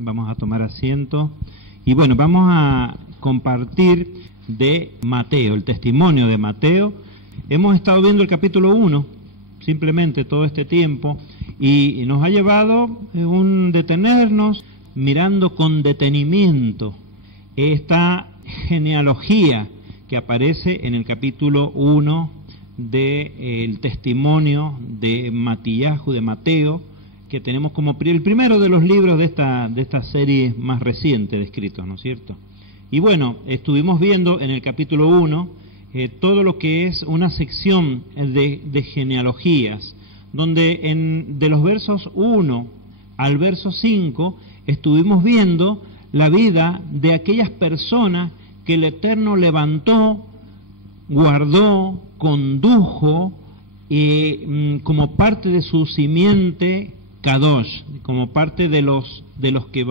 Vamos a tomar asiento. Y bueno, vamos a compartir de Mateo, el testimonio de Mateo. Hemos estado viendo el capítulo 1, simplemente todo este tiempo, y nos ha llevado un detenernos mirando con detenimiento esta genealogía que aparece en el capítulo 1 del testimonio de Matías, de Mateo, que tenemos como el primero de los libros de esta serie más reciente de escritos, ¿no es cierto? Y bueno, estuvimos viendo en el capítulo 1 todo lo que es una sección de genealogías, donde de los versos 1 al verso 5 estuvimos viendo la vida de aquellas personas que el Eterno levantó, guardó, condujo como parte de su simiente Kadosh, como parte de los que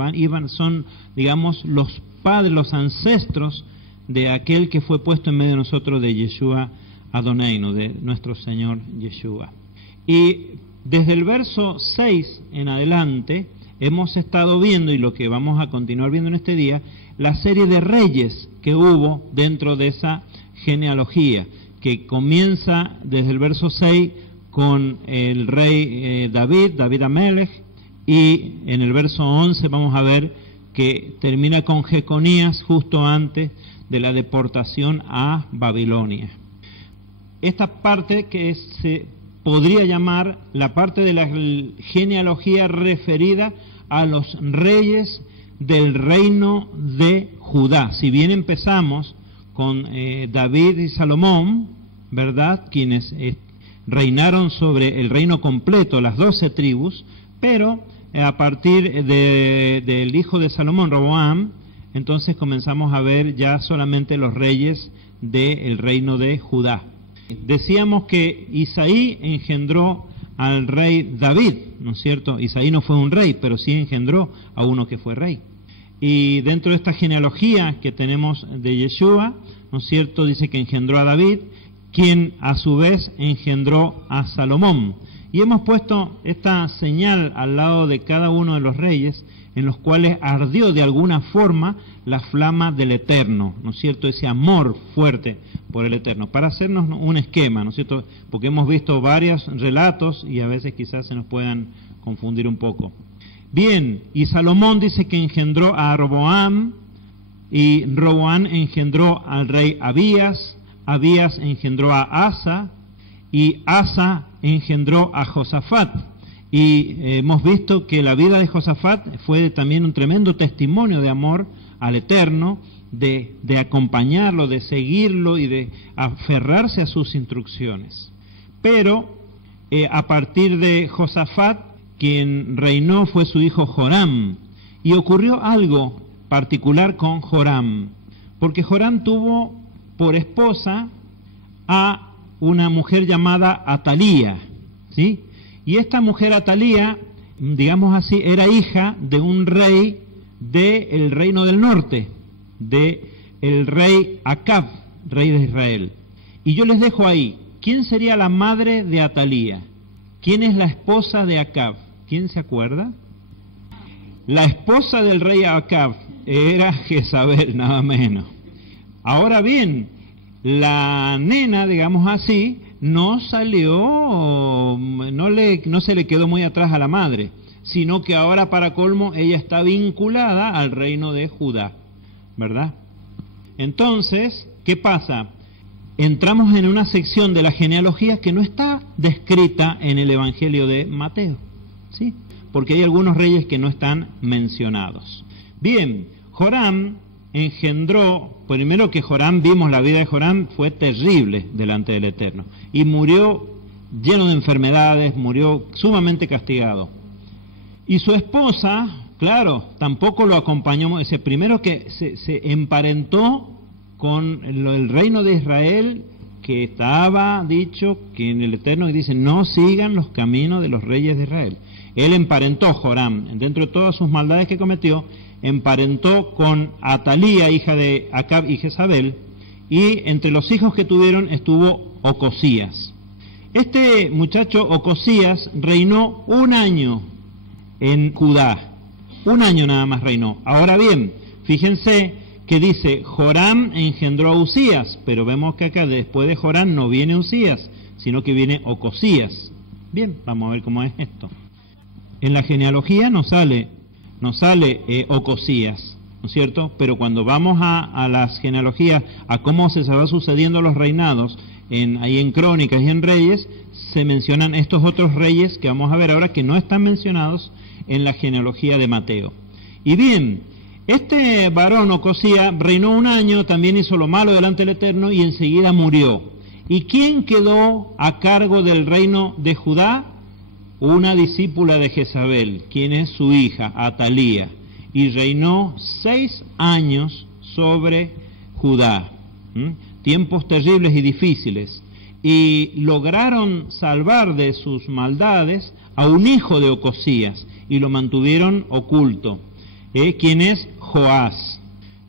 son, digamos, los padres, los ancestros de aquel que fue puesto en medio de nosotros, de Yeshua Adoneinu, de nuestro Señor Yeshua. Y desde el verso 6 en adelante hemos estado viendo, y lo que vamos a continuar viendo en este día, la serie de reyes que hubo dentro de esa genealogía, que comienza desde el verso 6 con el rey David Amelech, y en el verso 11 vamos a ver que termina con Jeconías justo antes de la deportación a Babilonia. Esta parte que se podría llamar la parte de la genealogía referida a los reyes del reino de Judá. Si bien empezamos con David y Salomón, ¿verdad?, quienes reinaron sobre el reino completo, las 12 tribus, pero a partir del hijo de Salomón, Roboam, entonces comenzamos a ver ya solamente los reyes del reino de Judá. Decíamos que Isaí engendró al rey David, ¿no es cierto? Isaí no fue un rey, pero sí engendró a uno que fue rey. Y dentro de esta genealogía que tenemos de Yeshua, ¿no es cierto?, dice que engendró a David, quien a su vez engendró a Salomón. Y hemos puesto esta señal al lado de cada uno de los reyes, en los cuales ardió de alguna forma la flama del Eterno, ¿no es cierto?, ese amor fuerte por el Eterno, para hacernos un esquema, ¿no es cierto?, porque hemos visto varios relatos y a veces quizás se nos puedan confundir un poco. Bien, y Salomón dice que engendró a Roboam, y Roboam engendró al rey Abías, Abías engendró a Asa, y Asa engendró a Josafat. Y hemos visto que la vida de Josafat fue también un tremendo testimonio de amor al Eterno, de acompañarlo, de seguirlo y de aferrarse a sus instrucciones. Pero a partir de Josafat, quien reinó fue su hijo Joram, y ocurrió algo particular con Joram, porque Joram tuvo por esposa a una mujer llamada Atalía, ¿sí? Y esta mujer Atalía, digamos así, era hija de un rey del reino del norte, de el rey Acab, rey de Israel. Y yo les dejo ahí, ¿quién sería la madre de Atalía? ¿Quién es la esposa de Acab? ¿Quién se acuerda? La esposa del rey Acab era Jezabel, nada menos. Ahora bien, la nena, digamos así, no salió, no se le quedó muy atrás a la madre, sino que ahora, para colmo, ella está vinculada al reino de Judá, ¿verdad? Entonces, ¿qué pasa? Entramos en una sección de la genealogía que no está descrita en el Evangelio de Mateo, ¿sí? Porque hay algunos reyes que no están mencionados. Bien, Joram engendró, primero que Joram, vimos la vida de Joram, fue terrible delante del Eterno, y murió lleno de enfermedades, murió sumamente castigado. Y su esposa, claro, tampoco lo acompañó, ese primero que se emparentó con el reino de Israel, que estaba dicho que en el Eterno dice, no sigan los caminos de los reyes de Israel. Él emparentó, Joram, dentro de todas sus maldades que cometió, emparentó con Atalía, hija de Acab y Jezabel, y entre los hijos que tuvieron estuvo Ocosías. Este muchacho Ocosías reinó un año en Judá, Un año nada más reinó. Ahora bien, fíjense que dice, Joram engendró a Uzías, pero vemos que acá después de Joram no viene Uzías, sino que viene Ocosías. Bien, vamos a ver cómo es esto. En la genealogía no sale Ocosías, ¿no es cierto? Pero cuando vamos a las genealogías, a cómo se va sucediendo los reinados, ahí en Crónicas y en Reyes, se mencionan estos otros reyes que vamos a ver ahora que no están mencionados en la genealogía de Mateo. Y bien, este varón Ocosías reinó un año, también hizo lo malo delante del Eterno y enseguida murió. ¿Y quién quedó a cargo del reino de Judá? Una discípula de Jezabel, quien es su hija, Atalía, y reinó 6 años sobre Judá. Tiempos terribles y difíciles. Y lograron salvar de sus maldades a un hijo de Ocosías, y lo mantuvieron oculto, quien es Joás.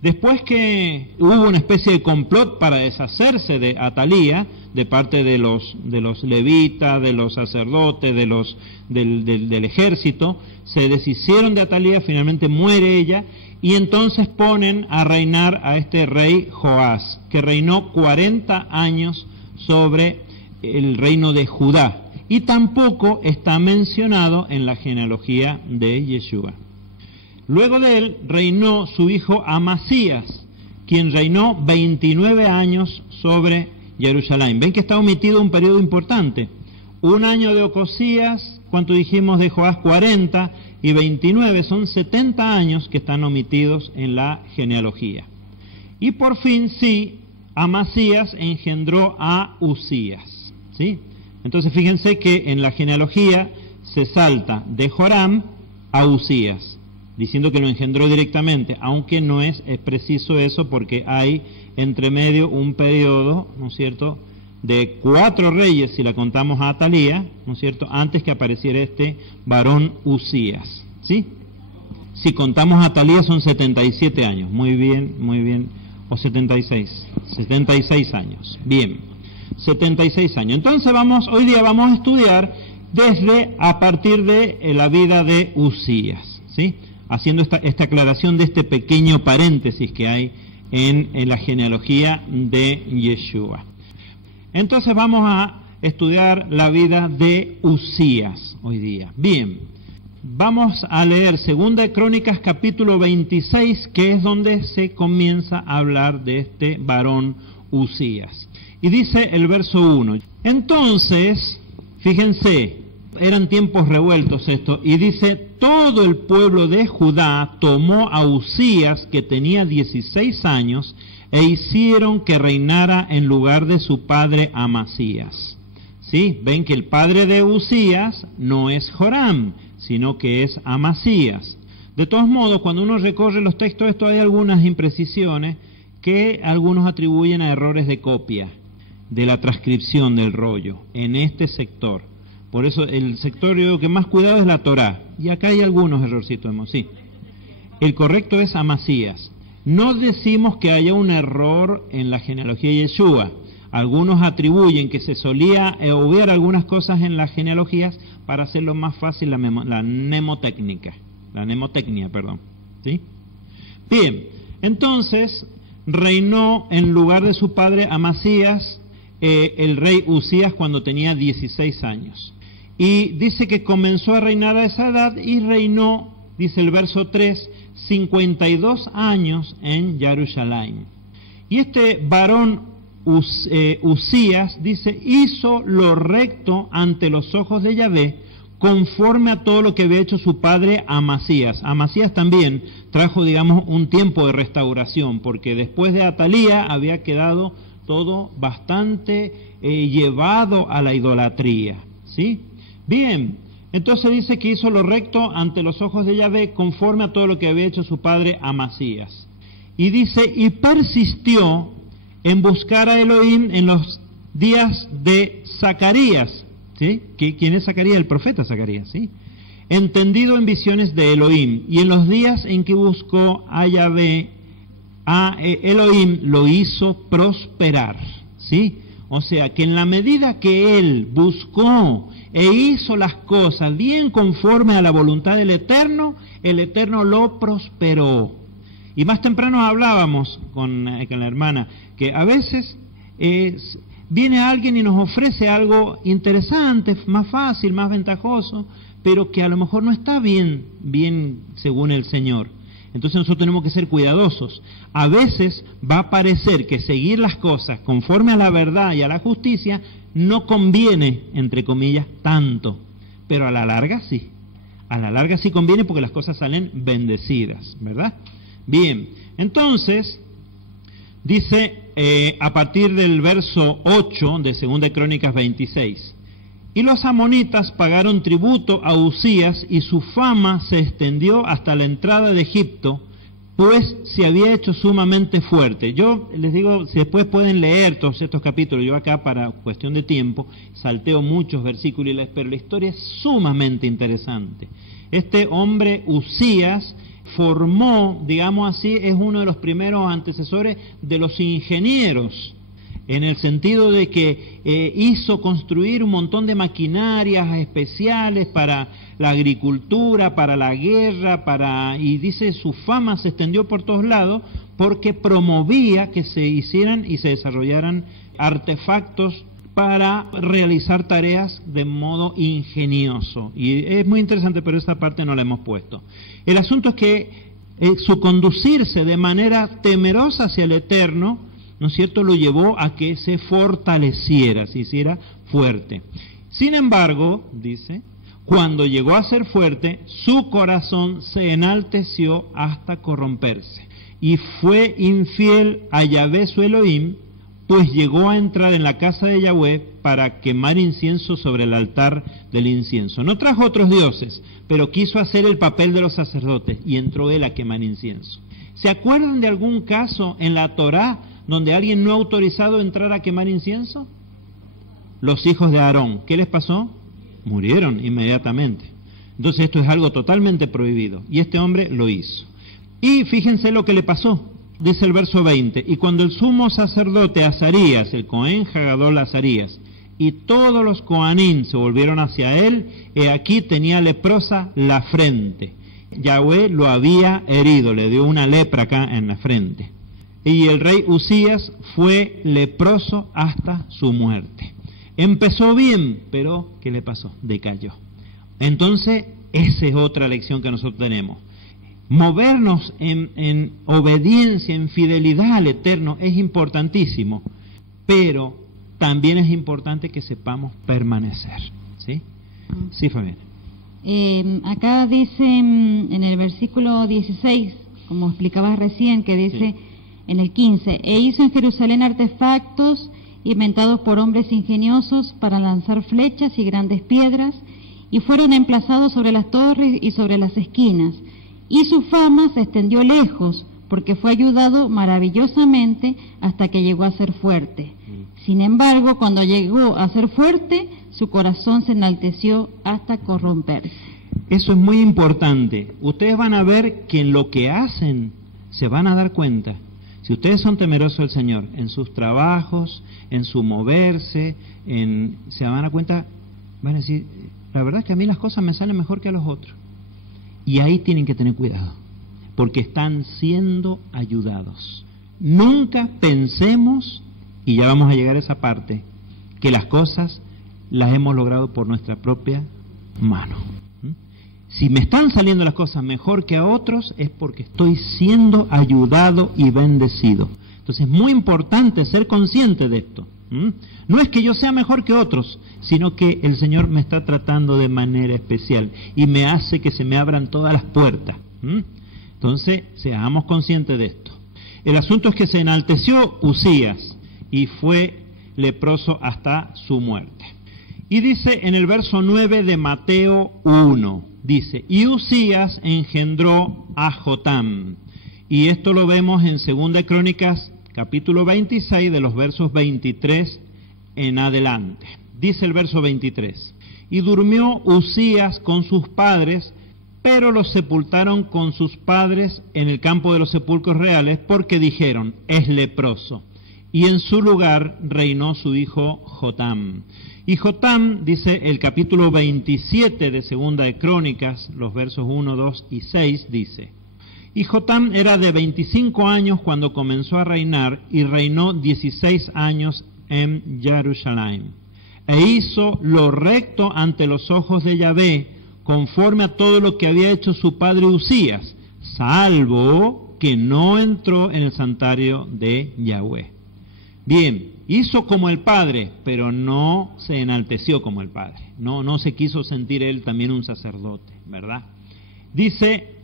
Después que hubo una especie de complot para deshacerse de Atalía, de parte de los levitas, de los sacerdotes, del ejército, se deshicieron de Atalía, finalmente muere ella, y entonces ponen a reinar a este rey Joás, que reinó 40 años sobre el reino de Judá, y tampoco está mencionado en la genealogía de Yeshua. Luego de él reinó su hijo Amasías, quien reinó 29 años sobre Jerusalén. Ven que está omitido un periodo importante. Un año de Ocosías, ¿cuánto dijimos de Joás? 40 y 29, son 70 años que están omitidos en la genealogía. Y por fin, sí, Amasías engendró a Uzías, ¿sí? Entonces fíjense que en la genealogía se salta de Joram a Uzías, diciendo que lo engendró directamente, aunque no es preciso eso porque hay entre medio un periodo, ¿no es cierto?, de 4 reyes, si la contamos a Atalía, ¿no es cierto?, antes que apareciera este varón Uzías, ¿sí? Si contamos a Atalía son 77 años, muy bien, o 76 años, bien, 76 años. Entonces hoy día vamos a estudiar a partir de la vida de Uzías, ¿sí?, haciendo esta aclaración de este pequeño paréntesis que hay en la genealogía de Yeshua. Entonces vamos a estudiar la vida de Uzías hoy día. Bien, vamos a leer 2 Crónicas capítulo 26, que es donde se comienza a hablar de este varón Uzías. Y dice el verso 1, entonces, fíjense, eran tiempos revueltos esto, y dice, todo el pueblo de Judá tomó a Uzías, que tenía 16 años, e hicieron que reinara en lugar de su padre Amasías. ¿Sí? Ven que el padre de Uzías no es Joram, sino que es Amasías. De todos modos, cuando uno recorre los textos, esto hay algunas imprecisiones que algunos atribuyen a errores de copia de la transcripción del rollo en este sector. Por eso el sector yo digo que más cuidado es la Torá. Y acá hay algunos errorcitos. Sí. El correcto es Amasías. No decimos que haya un error en la genealogía de Yeshua. Algunos atribuyen que se solía obviar algunas cosas en las genealogías para hacerlo más fácil la mnemotecnia, ¿sí? Bien, entonces reinó en lugar de su padre Amasías el rey Uzías cuando tenía 16 años. Y dice que comenzó a reinar a esa edad y reinó, dice el verso 3, 52 años en Jerusalén. Y este varón Uzías, dice, hizo lo recto ante los ojos de Yahvé, conforme a todo lo que había hecho su padre Amasías. Amasías también trajo, digamos, un tiempo de restauración, porque después de Atalía había quedado todo bastante llevado a la idolatría, ¿sí? Bien, entonces dice que hizo lo recto ante los ojos de Yahvé, conforme a todo lo que había hecho su padre Amasías. Y dice, y persistió en buscar a Elohim en los días de Zacarías, ¿sí? ¿Quién es Zacarías? El profeta Zacarías, ¿sí? Entendido en visiones de Elohim, y en los días en que buscó a Yahvé, a Elohim lo hizo prosperar, ¿sí? O sea, que en la medida que él buscó e hizo las cosas bien conforme a la voluntad del Eterno, el Eterno lo prosperó. Y más temprano hablábamos con la hermana, que a veces viene alguien y nos ofrece algo interesante, más fácil, más ventajoso, pero que a lo mejor no está bien según el Señor. Entonces nosotros tenemos que ser cuidadosos. A veces va a parecer que seguir las cosas conforme a la verdad y a la justicia no conviene, entre comillas, tanto, pero a la larga sí. A la larga sí conviene porque las cosas salen bendecidas, ¿verdad? Bien, entonces, dice a partir del verso 8 de 2 Crónicas 26, y los amonitas pagaron tributo a Uzías y su fama se extendió hasta la entrada de Egipto, pues se había hecho sumamente fuerte. Yo les digo, si después pueden leer todos estos capítulos, yo acá para cuestión de tiempo salteo muchos versículos, pero la historia es sumamente interesante. Este hombre Uzías formó, digamos así, es uno de los primeros antecesores de los ingenieros, en el sentido de que hizo construir un montón de maquinarias especiales para la agricultura, para la guerra, y dice su fama se extendió por todos lados porque promovía que se hicieran y se desarrollaran artefactos para realizar tareas de modo ingenioso. Y es muy interesante, pero esta parte no la hemos puesto. El asunto es que su conducirse de manera temerosa hacia el Eterno, ¿no es cierto?, lo llevó a que se fortaleciera, se hiciera fuerte. Sin embargo, dice, cuando llegó a ser fuerte, su corazón se enalteció hasta corromperse, y fue infiel a Yahvé su Elohim, pues llegó a entrar en la casa de Yahvé para quemar incienso sobre el altar del incienso. No trajo otros dioses, pero quiso hacer el papel de los sacerdotes, y entró él a quemar incienso. ¿Se acuerdan de algún caso en la Torá donde alguien no ha autorizado entrar a quemar incienso? Los hijos de Aarón. ¿Qué les pasó? Murieron inmediatamente. Entonces esto es algo totalmente prohibido. Y este hombre lo hizo. Y fíjense lo que le pasó. Dice el verso 20. Y cuando el sumo sacerdote Azarías, el Cohen Hagadol Azarías, y todos los Coanín se volvieron hacia él, he aquí tenía leprosa la frente. Yahvé lo había herido, le dio una lepra acá en la frente. Y el rey Uzías fue leproso hasta su muerte. Empezó bien, pero ¿qué le pasó? Decayó. Entonces, esa es otra lección que nosotros tenemos. Movernos en obediencia, en fidelidad al Eterno es importantísimo, pero también es importante que sepamos permanecer. ¿Sí? Sí, Fabián. Acá dice en el versículo 16, como explicabas recién, que dice... Sí. En el 15, e hizo en Jerusalén artefactos inventados por hombres ingeniosos para lanzar flechas y grandes piedras, y fueron emplazados sobre las torres y sobre las esquinas. Y su fama se extendió lejos, porque fue ayudado maravillosamente hasta que llegó a ser fuerte. Sin embargo, cuando llegó a ser fuerte, su corazón se enalteció hasta corromperse. Eso es muy importante. Ustedes van a ver que en lo que hacen se van a dar cuenta. Si ustedes son temerosos del Señor, en sus trabajos, en su moverse, se van a dar cuenta, van a decir, la verdad es que a mí las cosas me salen mejor que a los otros. Y ahí tienen que tener cuidado, porque están siendo ayudados. Nunca pensemos, y ya vamos a llegar a esa parte, que las cosas las hemos logrado por nuestra propia mano. Si me están saliendo las cosas mejor que a otros, es porque estoy siendo ayudado y bendecido. Entonces es muy importante ser consciente de esto. No es que yo sea mejor que otros, sino que el Señor me está tratando de manera especial y me hace que se me abran todas las puertas. Entonces, seamos conscientes de esto. El asunto es que se enalteció Uzías y fue leproso hasta su muerte. Y dice en el verso 9 de Mateo 1, dice, y Uzías engendró a Jotam. Y esto lo vemos en 2 Crónicas, capítulo 26, de los versos 23 en adelante. Dice el verso 23, y durmió Uzías con sus padres, pero los sepultaron con sus padres en el campo de los sepulcros reales, porque dijeron, es leproso. y en su lugar reinó su hijo Jotam. Y Jotam, dice el capítulo 27 de Segunda de Crónicas, los versos 1, 2 y 6, dice: y Jotam era de 25 años cuando comenzó a reinar, y reinó 16 años en Jerusalén. E hizo lo recto ante los ojos de Yahvé, conforme a todo lo que había hecho su padre Usías, salvo que no entró en el santuario de Yahvé. Bien, hizo como el padre, pero no se enalteció como el padre. No se quiso sentir él también un sacerdote, ¿verdad? Dice,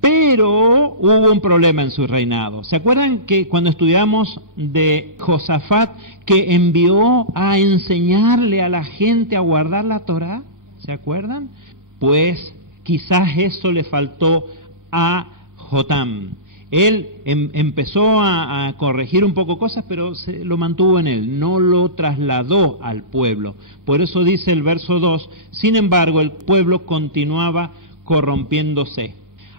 pero hubo un problema en su reinado. ¿Se acuerdan que cuando estudiamos de Josafat, que envió a enseñarle a la gente a guardar la Torá? ¿Se acuerdan? Pues quizás eso le faltó a Jotam. Él empezó a corregir un poco cosas, pero se lo mantuvo en él, no lo trasladó al pueblo. Por eso dice el verso 2, sin embargo el pueblo continuaba corrompiéndose.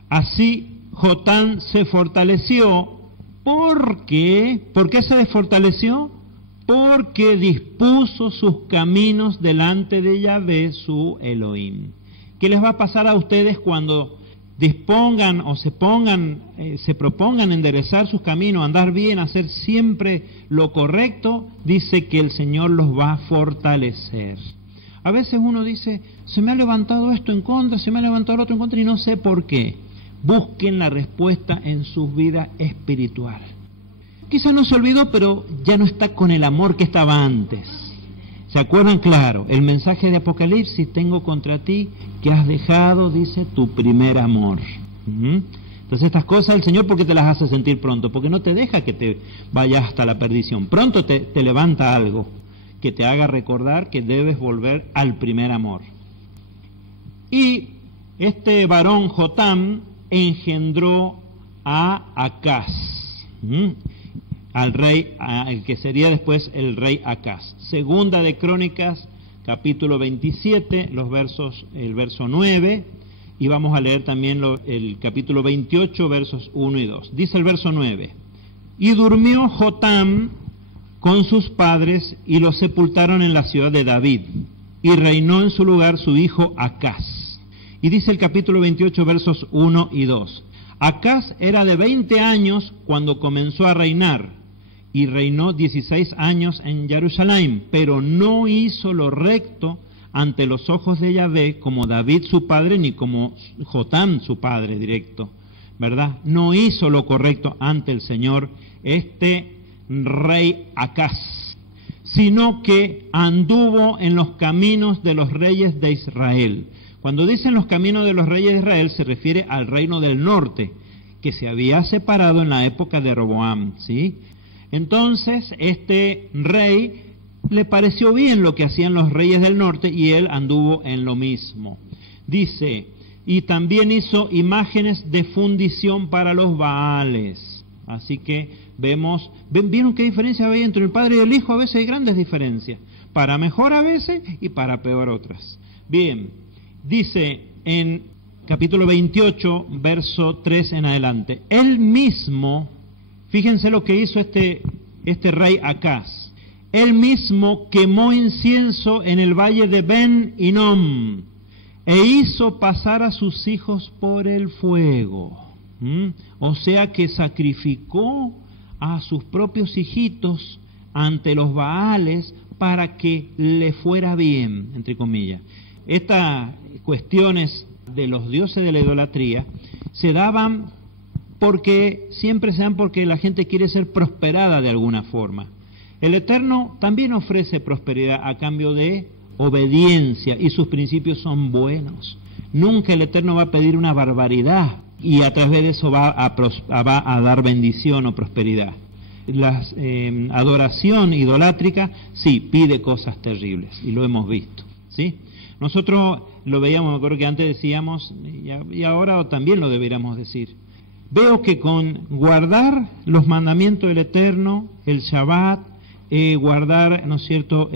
Así Jotam se fortaleció. ¿Por qué? ¿Por qué se fortaleció? Porque dispuso sus caminos delante de Yahvé, su Elohim. ¿Qué les va a pasar a ustedes cuando dispongan o se propongan enderezar sus caminos, andar bien, hacer siempre lo correcto? Dice que el Señor los va a fortalecer. A veces uno dice, se me ha levantado esto en contra, se me ha levantado el otro en contra y no sé por qué. Busquen la respuesta en su vida espiritual. Quizá no se olvidó, pero ya no está con el amor que estaba antes. ¿Se acuerdan? Claro, el mensaje de Apocalipsis, tengo contra ti que has dejado, dice, tu primer amor. Entonces estas cosas el Señor, ¿por qué te las hace sentir pronto? Porque no te deja que te vayas hasta la perdición. Pronto te levanta algo que te haga recordar que debes volver al primer amor. Y este varón Jotam engendró a Acaz, al rey, el que sería después el rey Acaz. Segunda de Crónicas, capítulo 27, el verso 9, y vamos a leer también el capítulo 28, versos 1 y 2. Dice el verso 9, y durmió Jotam con sus padres, y los sepultaron en la ciudad de David, y reinó en su lugar su hijo Acaz. Y dice el capítulo 28, versos 1 y 2. Acaz era de 20 años cuando comenzó a reinar, y reinó 16 años en Jerusalén, pero no hizo lo recto ante los ojos de Yahvé como David su padre, ni como Jotam su padre directo, ¿verdad? No hizo lo correcto ante el Señor este rey Acaz, sino que anduvo en los caminos de los reyes de Israel. Cuando dicen los caminos de los reyes de Israel, se refiere al reino del norte, que se había separado en la época de Roboam, ¿sí? Entonces, este rey le pareció bien lo que hacían los reyes del norte y él anduvo en lo mismo. Dice, y también hizo imágenes de fundición para los Baales. Así que ¿vieron qué diferencia había entre el padre y el hijo? A veces hay grandes diferencias, para mejor a veces y para peor otras. Bien, dice en capítulo 28, verso 3 en adelante, él mismo, fíjense lo que hizo este rey Acaz, él mismo quemó incienso en el valle de Ben Hinnom, e hizo pasar a sus hijos por el fuego. O sea que sacrificó a sus propios hijitos ante los Baales para que le fuera bien, entre comillas. Estas cuestiones de los dioses de la idolatría se daban siempre se dan porque la gente quiere ser prosperada de alguna forma. El Eterno también ofrece prosperidad a cambio de obediencia y sus principios son buenos. Nunca el Eterno va a pedir una barbaridad y a través de eso va a dar bendición o prosperidad. La adoración idolátrica sí pide cosas terribles y lo hemos visto, ¿sí? Nosotros lo veíamos, me acuerdo que antes decíamos, y ahora también lo deberíamos decir, veo que con guardar los mandamientos del Eterno, el Shabbat, guardar, ¿no es cierto?,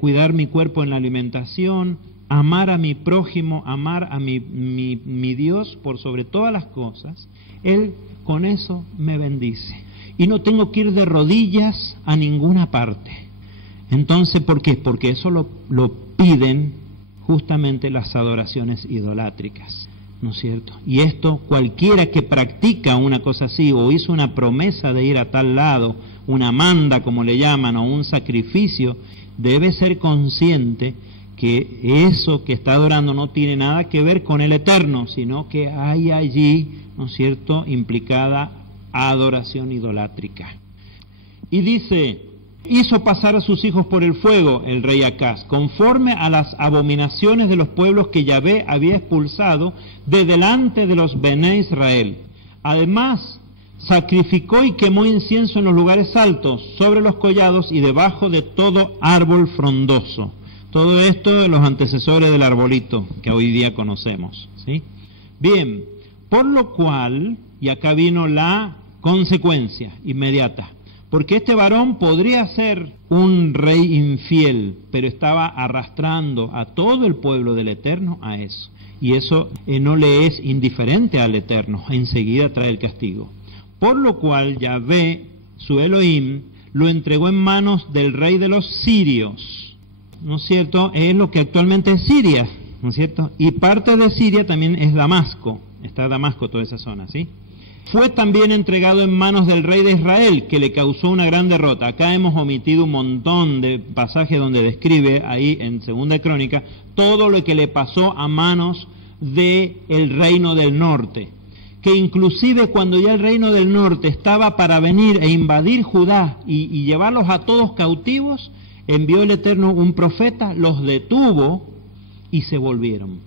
cuidar mi cuerpo en la alimentación, amar a mi prójimo, amar a mi Dios por sobre todas las cosas, Él con eso me bendice. y no tengo que ir de rodillas a ninguna parte. Entonces, ¿por qué? Porque eso lo piden justamente las adoraciones idolátricas, ¿no es cierto? Y esto, cualquiera que practica una cosa así, o hizo una promesa de ir a tal lado, una manda como le llaman, o un sacrificio, debe ser consciente que eso que está adorando no tiene nada que ver con el Eterno, sino que hay allí, ¿no es cierto?, implicada adoración idolátrica. Y dice, hizo pasar a sus hijos por el fuego el rey Acaz, conforme a las abominaciones de los pueblos que Yahvé había expulsado de delante de los Bené Israel. Además, sacrificó y quemó incienso en los lugares altos, sobre los collados y debajo de todo árbol frondoso. Todo esto de los antecesores del arbolito que hoy día conocemos, ¿sí? Bien, por lo cual, y acá vino la consecuencia inmediata, porque este varón podría ser un rey infiel, pero estaba arrastrando a todo el pueblo del Eterno a eso. Y eso no le es indiferente al Eterno, enseguida trae el castigo. Por lo cual Yahvé, su Elohim, lo entregó en manos del rey de los sirios, ¿no es cierto? Es lo que actualmente es Siria, ¿no es cierto? Y parte de Siria también es Damasco, está Damasco, toda esa zona, ¿sí? Fue también entregado en manos del rey de Israel, que le causó una gran derrota. Acá hemos omitido un montón de pasajes donde describe, ahí en Segunda Crónica, todo lo que le pasó a manos del reino del norte. Que inclusive cuando ya el reino del norte estaba para venir e invadir Judá y llevarlos a todos cautivos, envió el Eterno un profeta, los detuvo y se volvieron.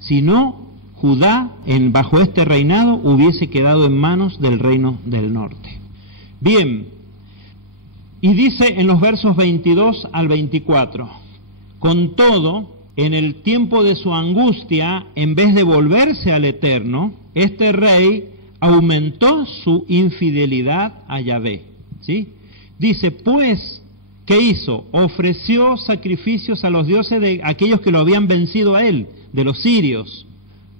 Si no, Judá, bajo este reinado, hubiese quedado en manos del reino del norte. Bien, y dice en los versos 22 al 24, con todo, en el tiempo de su angustia, en vez de volverse al Eterno, este rey aumentó su infidelidad a Yahvé, ¿sí? Dice, pues, ¿qué hizo? Ofreció sacrificios a los dioses de aquellos que lo habían vencido a él, de los sirios.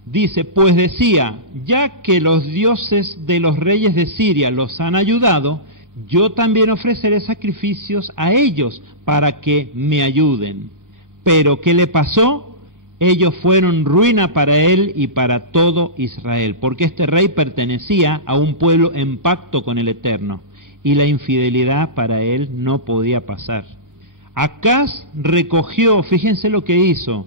Dice, pues decía, ya que los dioses de los reyes de Siria los han ayudado, yo también ofreceré sacrificios a ellos para que me ayuden. Pero ¿qué le pasó? Ellos fueron ruina para él y para todo Israel, porque este rey pertenecía a un pueblo en pacto con el Eterno, y la infidelidad para él no podía pasar. Acaz recogió, fíjense lo que hizo,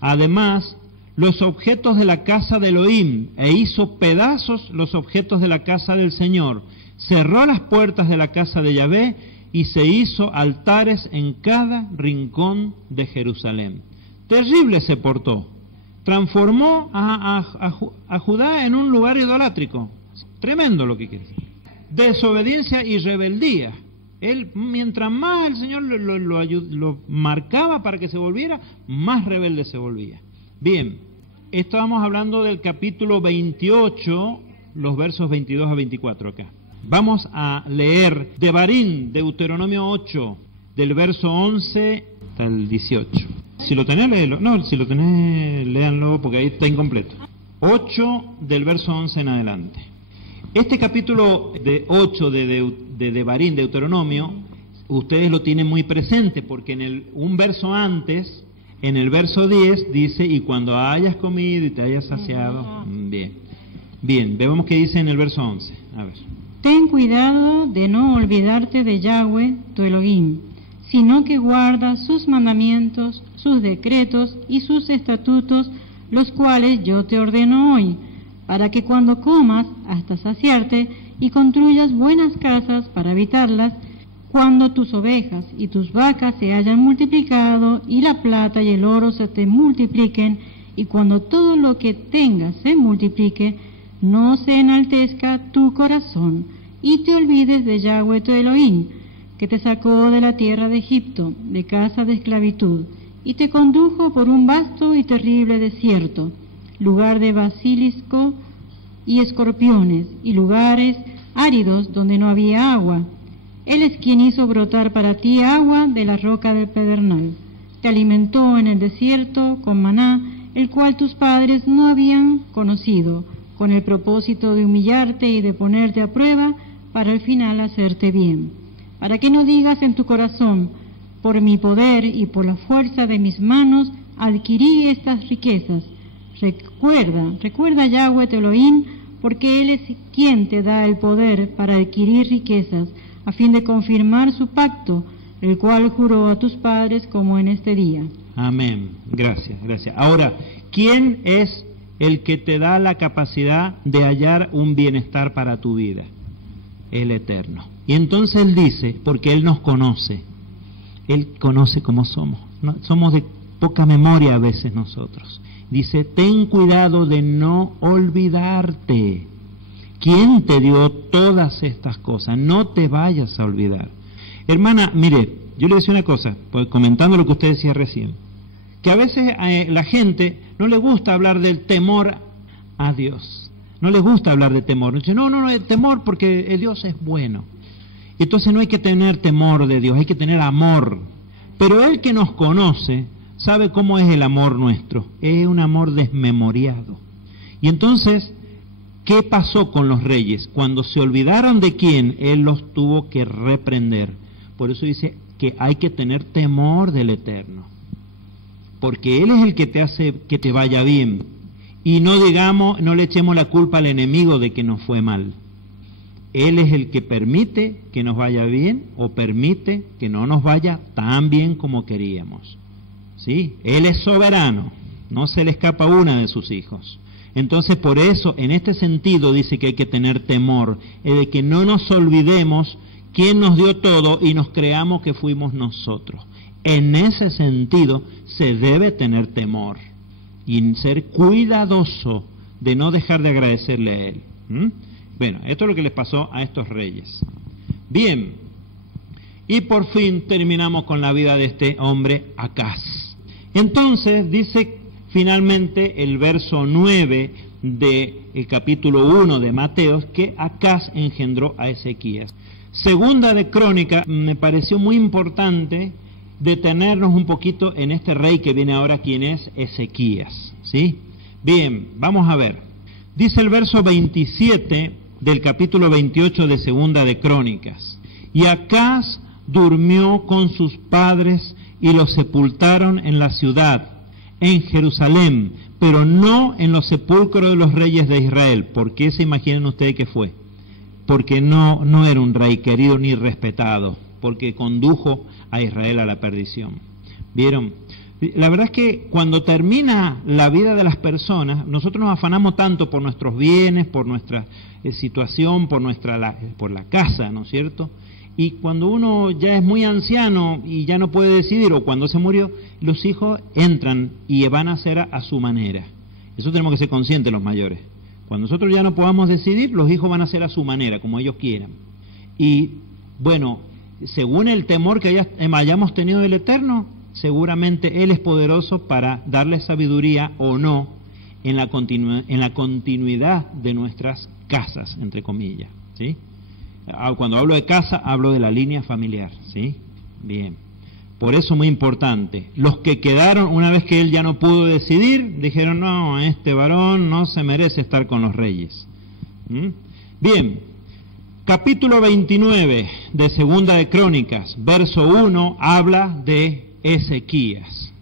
además, los objetos de la casa de Elohim, e hizo pedazos los objetos de la casa del Señor, cerró las puertas de la casa de Yahvé, y se hizo altares en cada rincón de Jerusalén. Terrible se portó. Transformó a Judá en un lugar idolátrico. Tremendo lo que quiere decir. Desobediencia y rebeldía. Él, mientras más el Señor lo marcaba para que se volviera, más rebelde se volvía. Bien, estábamos hablando del capítulo 28, los versos 22 a 24 acá. Vamos a leer Devarim, Deuteronomio 8, del verso 11 hasta el 18. Si lo tenés, léelo. No, si lo tenés, léanlo porque ahí está incompleto. 8 del verso 11 en adelante. Este capítulo de 8 de Devarim, Deuteronomio, ustedes lo tienen muy presente porque en un verso antes, en el verso 10, dice, y cuando hayas comido y te hayas saciado, bien, veamos qué dice en el verso 11. A ver. Ten cuidado de no olvidarte de Yahweh, tu Elohim, sino que guarda sus mandamientos, sus decretos y sus estatutos, los cuales yo te ordeno hoy, para que cuando comas hasta saciarte y construyas buenas casas para habitarlas, cuando tus ovejas y tus vacas se hayan multiplicado y la plata y el oro se te multipliquen, y cuando todo lo que tengas se multiplique, no se enaltezca tu corazón y te olvides de Yahweh tu Elohim, que te sacó de la tierra de Egipto, de casa de esclavitud, y te condujo por un vasto y terrible desierto, lugar de basilisco y escorpiones, y lugares áridos donde no había agua. Él es quien hizo brotar para ti agua de la roca del pedernal. Te alimentó en el desierto con maná, el cual tus padres no habían conocido, con el propósito de humillarte y de ponerte a prueba, para al final hacerte bien. Para que no digas en tu corazón, por mi poder y por la fuerza de mis manos adquirí estas riquezas. Recuerda Yahweh tu Elohim, porque Él es quien te da el poder para adquirir riquezas, a fin de confirmar su pacto, el cual juró a tus padres como en este día. Amén. Gracias. Ahora, ¿quién es el que te da la capacidad de hallar un bienestar para tu vida? El Eterno. Y entonces Él dice, porque Él nos conoce, Él conoce cómo somos. ¿No? Somos de poca memoria a veces nosotros. Dice, ten cuidado de no olvidarte. ¿Quién te dio todas estas cosas? No te vayas a olvidar. Hermana, mire, yo le decía una cosa, pues, comentando lo que usted decía recién, que a veces la gente no le gusta hablar del temor a Dios. No le gusta hablar de temor. Dice, no, el temor porque Dios es bueno. Entonces no hay que tener temor de Dios, hay que tener amor. Pero Él que nos conoce sabe cómo es el amor nuestro. Es un amor desmemoriado. Y entonces, ¿qué pasó con los reyes? Cuando se olvidaron de quién, Él los tuvo que reprender. Por eso dice que hay que tener temor del Eterno. Porque Él es el que te hace que te vaya bien. Y no le echemos la culpa al enemigo de que nos fue mal. Él es el que permite que nos vaya bien o permite que no nos vaya tan bien como queríamos. ¿Sí? Él es soberano, no se le escapa una de sus hijos. Entonces por eso, en este sentido, dice que hay que tener temor, de que no nos olvidemos quién nos dio todo y nos creamos que fuimos nosotros. En ese sentido se debe tener temor y ser cuidadoso de no dejar de agradecerle a Él. Bueno, esto es lo que les pasó a estos reyes. Bien, y por fin terminamos con la vida de este hombre Acaz. Entonces dice finalmente el verso 9 del capítulo 1 de Mateo que Acaz engendró a Ezequías. Segunda de Crónica, me pareció muy importante detenernos un poquito en este rey que viene ahora, quien es Ezequías, ¿sí? Bien, vamos a ver. Dice el verso 27 del capítulo 28 de Segunda de Crónicas. Y Acaz durmió con sus padres y los sepultaron en la ciudad, en Jerusalén, pero no en los sepulcros de los reyes de Israel. ¿Por qué se imaginan ustedes que fue? Porque no era un rey querido ni respetado, porque condujo a Israel a la perdición. ¿Vieron? La verdad es que cuando termina la vida de las personas, nosotros nos afanamos tanto por nuestros bienes, por nuestra situación, por la casa, ¿no es cierto? Y cuando uno ya es muy anciano y ya no puede decidir, o cuando se murió, los hijos entran y van a hacer a su manera. Eso tenemos que ser conscientes los mayores. Cuando nosotros ya no podamos decidir, los hijos van a hacer a su manera, como ellos quieran. Y bueno, según el temor que hayamos tenido del Eterno, seguramente Él es poderoso para darle sabiduría o no en la continuidad de nuestras casas, entre comillas, ¿sí? Cuando hablo de casa, hablo de la línea familiar, ¿sí? Bien. Por eso muy importante. Los que quedaron, una vez que él ya no pudo decidir, dijeron, no, este varón no se merece estar con los reyes. Bien. Capítulo 29 de Segunda de Crónicas, verso 1, habla de Ezequías.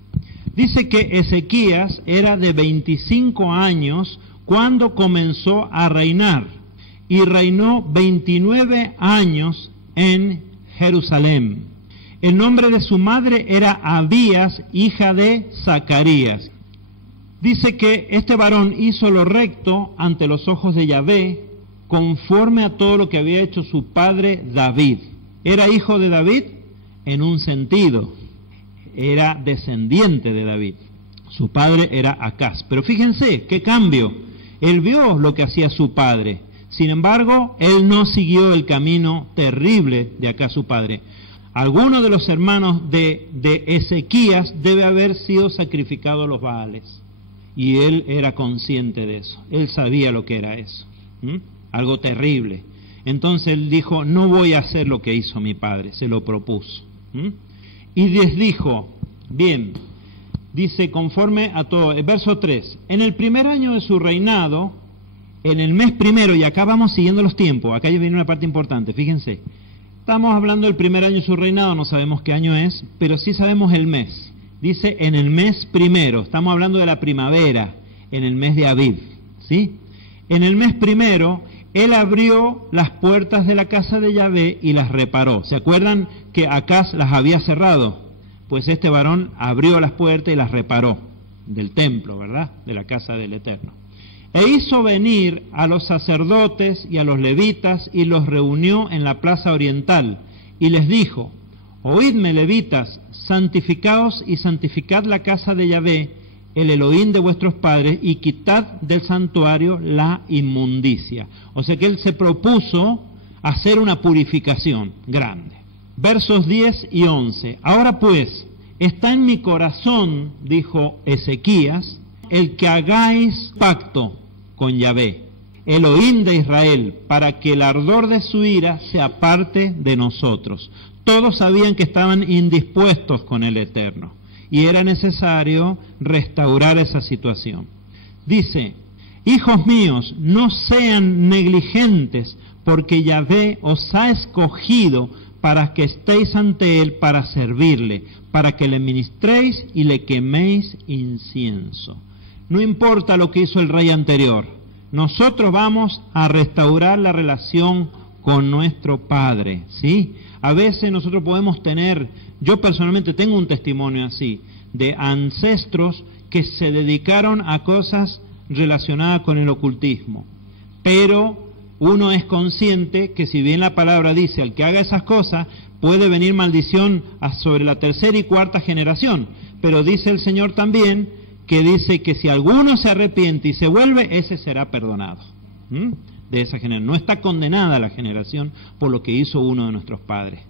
Dice que Ezequías era de 25 años cuando comenzó a reinar. Y reinó 29 años en Jerusalén. El nombre de su madre era Abías, hija de Zacarías. Dice que este varón hizo lo recto ante los ojos de Yahvé, conforme a todo lo que había hecho su padre David. Era hijo de David en un sentido, era descendiente de David. Su padre era Acaz. Pero fíjense, qué cambio. Él vio lo que hacía su padre. Sin embargo, él no siguió el camino terrible de Acaz su padre. Alguno de los hermanos de Ezequías debe haber sido sacrificado a los Baales. Y él era consciente de eso. Él sabía lo que era eso. Algo terrible. Entonces él dijo, no voy a hacer lo que hizo mi padre. Se lo propuso. Y les dijo, bien, dice conforme a todo, el verso 3, en el primer año de su reinado, en el mes primero, y acá vamos siguiendo los tiempos, acá ya viene una parte importante, fíjense. Estamos hablando del primer año de su reinado, no sabemos qué año es, pero sí sabemos el mes. Dice en el mes primero, estamos hablando de la primavera, en el mes de Aviv, ¿sí? En el mes primero, él abrió las puertas de la casa de Yahvé y las reparó. ¿Se acuerdan que Acaz las había cerrado? Pues este varón abrió las puertas y las reparó del templo, ¿verdad? De la casa del Eterno. E hizo venir a los sacerdotes y a los levitas y los reunió en la plaza oriental y les dijo: oídme, levitas, santificaos y santificad la casa de Yahvé, el Elohim de vuestros padres, y quitad del santuario la inmundicia. O sea que él se propuso hacer una purificación grande. Versos 10 y 11. Ahora pues, está en mi corazón, dijo Ezequías, el que hagáis pacto con Yahvé, Elohim de Israel, para que el ardor de su ira se aparte de nosotros. Todos sabían que estaban indispuestos con el Eterno y era necesario restaurar esa situación. Dice: hijos míos, no sean negligentes, porque Yahvé os ha escogido para que estéis ante él para servirle, para que le ministréis y le queméis incienso. No importa lo que hizo el rey anterior, nosotros vamos a restaurar la relación con nuestro Padre, ¿sí? A veces nosotros podemos tener, yo personalmente tengo un testimonio así, de ancestros que se dedicaron a cosas relacionadas con el ocultismo, pero uno es consciente que si bien la palabra dice al que haga esas cosas, puede venir maldición sobre la tercera y cuarta generación, pero dice el Señor también que dice que si alguno se arrepiente y se vuelve, ese será perdonado. De esa generación. No está condenada la generación por lo que hizo uno de nuestros padres.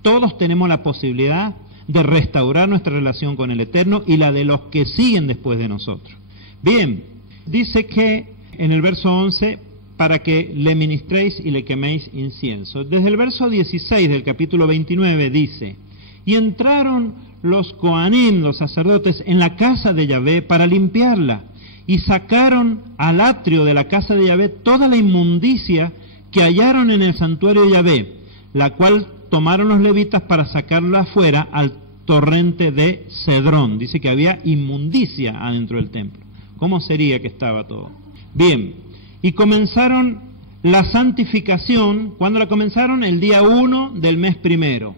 Todos tenemos la posibilidad de restaurar nuestra relación con el Eterno y la de los que siguen después de nosotros. Bien, dice que en el verso 11, para que le ministréis y le queméis incienso. Desde el verso 16 del capítulo 29 dice: y entraron los Coanim, los sacerdotes, en la casa de Yahvé para limpiarla, y sacaron al atrio de la casa de Yahvé toda la inmundicia que hallaron en el santuario de Yahvé, la cual tomaron los levitas para sacarla afuera al torrente de Cedrón. Dice que había inmundicia adentro del templo. ¿Cómo sería que estaba todo? Bien, y comenzaron la santificación. ¿Cuándo la comenzaron? El día 1 del mes primero.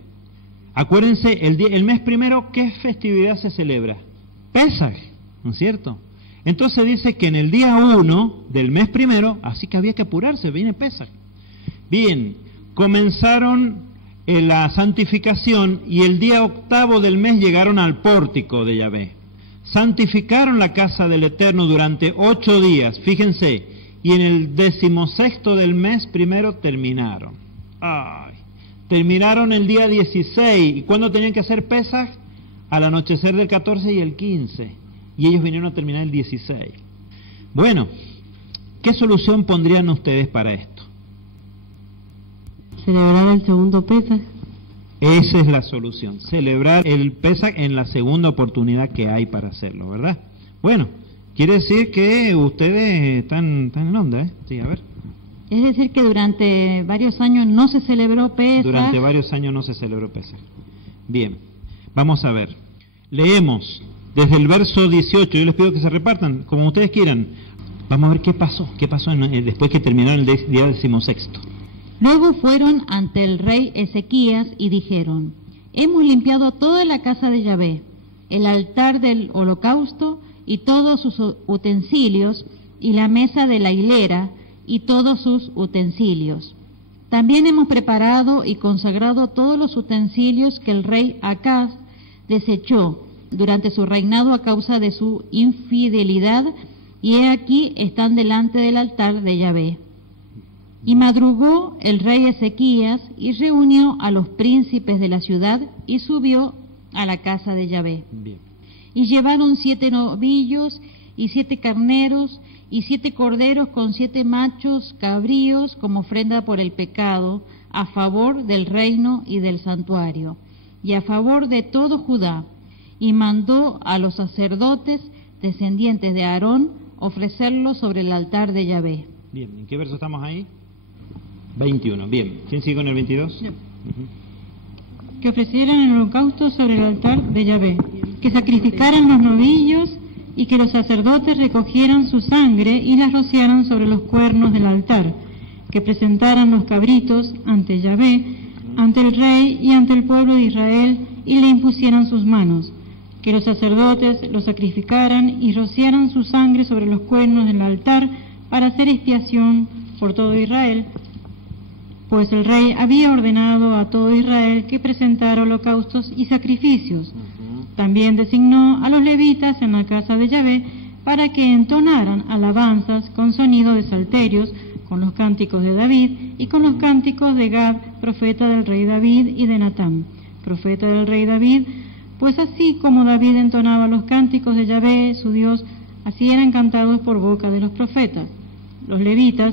Acuérdense, el mes primero, ¿qué festividad se celebra? Pesaj, ¿no es cierto? Entonces dice que en el día 1 del mes primero, así que había que apurarse, viene Pesaj. Bien, comenzaron la santificación y el día 8 del mes llegaron al pórtico de Yahvé. Santificaron la casa del Eterno durante 8 días, fíjense, y en el 16º del mes primero terminaron. Terminaron el día 16, ¿y cuándo tenían que hacer Pesaj? Al anochecer del 14 y el 15. Y ellos vinieron a terminar el 16. Bueno, ¿qué solución pondrían ustedes para esto? Celebrar el segundo Pesaj. Esa es la solución, celebrar el Pesaj en la segunda oportunidad que hay para hacerlo, ¿verdad? Bueno, quiere decir que ustedes están en onda, ¿eh? Sí, a ver. Es decir, que durante varios años no se celebró Pesaj. Durante varios años no se celebró Pesaj. Bien, vamos a ver. Leemos desde el verso 18, yo les pido que se repartan, como ustedes quieran. Vamos a ver qué pasó después que terminaron el día 16. Luego fueron ante el rey Ezequías y dijeron: hemos limpiado toda la casa de Yahvé, el altar del holocausto y todos sus utensilios, y la mesa de la hilera y todos sus utensilios. También hemos preparado y consagrado todos los utensilios que el rey Acaz desechó durante su reinado a causa de su infidelidad, y he aquí están delante del altar de Yahvé. Y madrugó el rey Ezequías y reunió a los príncipes de la ciudad y subió a la casa de Yahvé. Bien. Y llevaron 7 novillos y 7 carneros y 7 corderos con 7 machos cabríos como ofrenda por el pecado, a favor del reino y del santuario, y a favor de todo Judá. Y mandó a los sacerdotes descendientes de Aarón ofrecerlo sobre el altar de Yahvé. Bien, ¿en qué verso estamos ahí? 21, bien. ¿Quién sigue con el 22? Ya. Que ofrecieran el holocausto sobre el altar de Yahvé, que sacrificaran los novillos y que los sacerdotes recogieran su sangre y la rociaran sobre los cuernos del altar, que presentaran los cabritos ante Yahvé, ante el rey y ante el pueblo de Israel, y le impusieran sus manos, que los sacerdotes los sacrificaran y rociaran su sangre sobre los cuernos del altar para hacer expiación por todo Israel, pues el rey había ordenado a todo Israel que presentara holocaustos y sacrificios. También designó a los levitas en la casa de Yahvé para que entonaran alabanzas con sonido de salterios, con los cánticos de David y con los cánticos de Gad, profeta del rey David, y de Natán, profeta del rey David, pues así como David entonaba los cánticos de Yahvé, su Dios, así eran cantados por boca de los profetas. Los levitas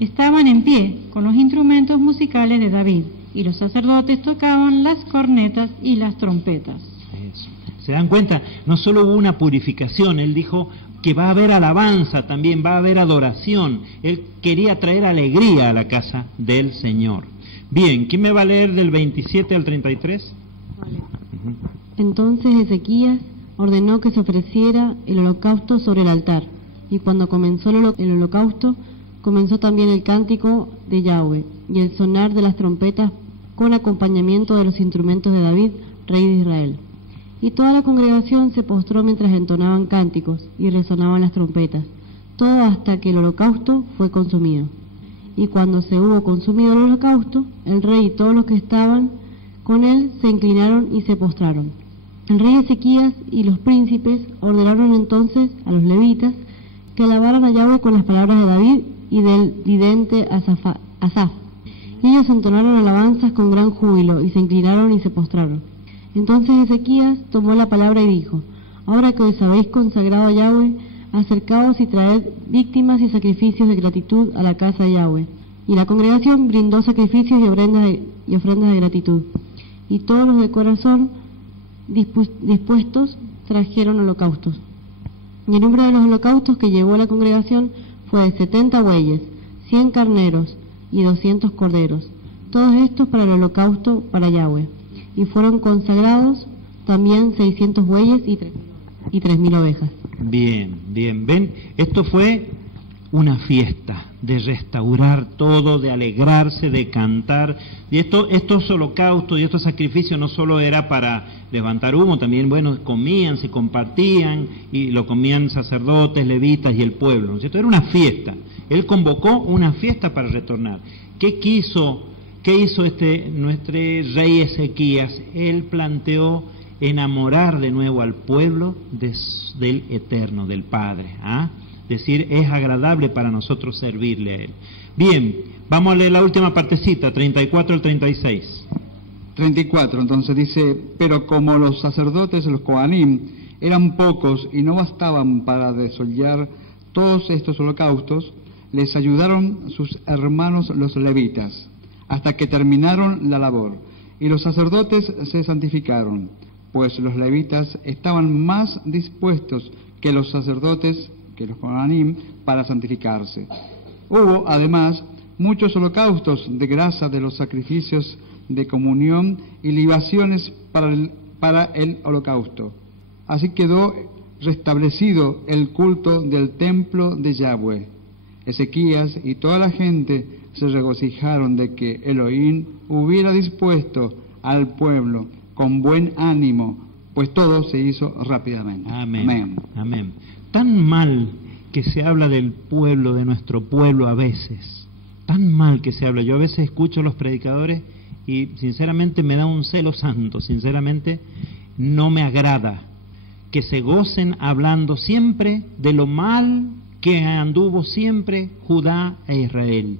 estaban en pie con los instrumentos musicales de David, y los sacerdotes tocaban las cornetas y las trompetas. Eso. ¿Se dan cuenta? No solo hubo una purificación, él dijo que va a haber alabanza también, va a haber adoración. Él quería traer alegría a la casa del Señor. Bien, ¿quién me va a leer del 27 al 33? Vale. Entonces Ezequías ordenó que se ofreciera el holocausto sobre el altar, y cuando comenzó el holocausto, comenzó también el cántico de Yahweh y el sonar de las trompetas con acompañamiento de los instrumentos de David, rey de Israel. Y toda la congregación se postró mientras entonaban cánticos y resonaban las trompetas, todo hasta que el holocausto fue consumido. Y cuando se hubo consumido el holocausto, el rey y todos los que estaban con él se inclinaron y se postraron. El rey Ezequías y los príncipes ordenaron entonces a los levitas que alabaran a Yahweh con las palabras de David y del vidente Asaf. Y ellos entonaron alabanzas con gran júbilo y se inclinaron y se postraron. Entonces Ezequías tomó la palabra y dijo: ahora que os habéis consagrado a Yahweh, acercaos y traed víctimas y sacrificios de gratitud a la casa de Yahweh. Y la congregación brindó sacrificios y ofrendas de gratitud. Y todos los de corazón dispuestos trajeron holocaustos. Y el número de los holocaustos que llevó la congregación fue de 70 bueyes, 100 carneros y 200 corderos, todos estos para el holocausto para Yahweh. Y fueron consagrados también 600 bueyes y 3.000 ovejas. Bien, bien, ven, esto fue una fiesta de restaurar todo, de alegrarse, de cantar. Y estos holocaustos y estos sacrificios no solo era para levantar humo, también, bueno, comían, se compartían, y lo comían sacerdotes, levitas y el pueblo, ¿no es cierto? Era una fiesta. Él convocó una fiesta para retornar. ¿Qué hizo nuestro rey Ezequías? Él planteó enamorar de nuevo al pueblo del Eterno, del Padre. Decir, es agradable para nosotros servirle a Él. Bien, vamos a leer la última partecita, 34 al 36. 34, entonces dice: pero como los sacerdotes, los Kohanim, eran pocos y no bastaban para desollar todos estos holocaustos, les ayudaron sus hermanos los levitas, hasta que terminaron la labor. Y los sacerdotes se santificaron, pues los levitas estaban más dispuestos que los sacerdotes, que los Kohanim, para santificarse. Hubo, además, muchos holocaustos de grasa de los sacrificios de comunión y libaciones para el holocausto. Así quedó restablecido el culto del templo de Yahweh. Ezequías y toda la gente se regocijaron de que Elohim hubiera dispuesto al pueblo con buen ánimo, pues todo se hizo rápidamente. Amén. Amén. Amén. Tan mal que se habla del pueblo, de nuestro pueblo a veces. Tan mal que se habla. Yo a veces escucho a los predicadores y sinceramente me da un celo santo. Sinceramente no me agrada que se gocen hablando siempre de lo mal que anduvo siempre Judá e Israel,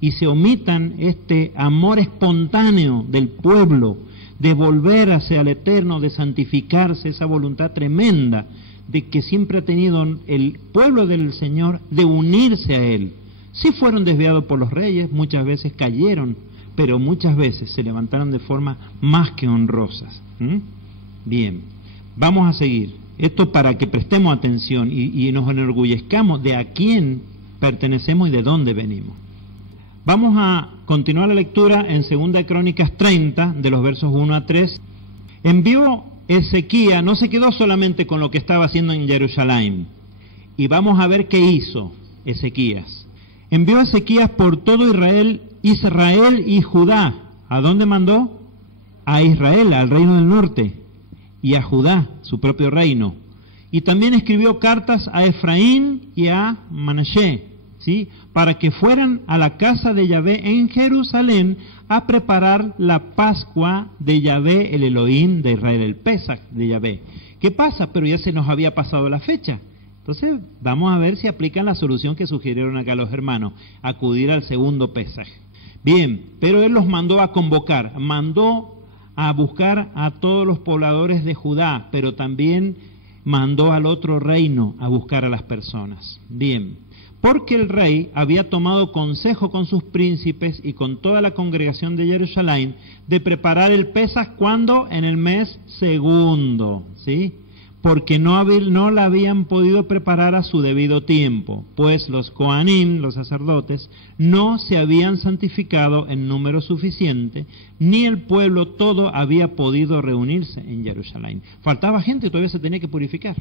y se omitan este amor espontáneo del pueblo de volver hacia el Eterno, de santificarse, esa voluntad tremenda de que siempre ha tenido el pueblo del Señor de unirse a Él. Sí fueron desviados por los reyes, muchas veces cayeron, pero muchas veces se levantaron de forma más que honrosas. Bien, vamos a seguir. Esto para que prestemos atención y nos enorgullezcamos de a quién pertenecemos y de dónde venimos. Vamos a continuar la lectura en 2 Crónicas 30, de los versos 1 a 3. Envió Ezequías, no se quedó solamente con lo que estaba haciendo en Jerusalén, y vamos a ver qué hizo Ezequías. Envió Ezequías por todo Israel y Judá. ¿A dónde mandó? A Israel, al reino del norte, y a Judá, su propio reino. Y también escribió cartas a Efraín y a Manasés, ¿sí?, para que fueran a la casa de Yahvé en Jerusalén a preparar la Pascua de Yahvé, el Elohim de Israel, el Pesach de Yahvé. ¿Qué pasa? Pero ya se nos había pasado la fecha. Entonces vamos a ver si aplican la solución que sugirieron acá los hermanos, acudir al segundo Pesaj. Bien, pero él los mandó a convocar, mandó a buscar a todos los pobladores de Judá, pero también mandó al otro reino a buscar a las personas. Bien, porque el rey había tomado consejo con sus príncipes y con toda la congregación de Jerusalén de preparar el Pesaj, ¿cuándo? En el mes segundo, ¿sí?, porque no la habían podido preparar a su debido tiempo, pues los Coanim, los sacerdotes, no se habían santificado en número suficiente, ni el pueblo todo había podido reunirse en Jerusalén. Faltaba gente, todavía se tenía que purificar.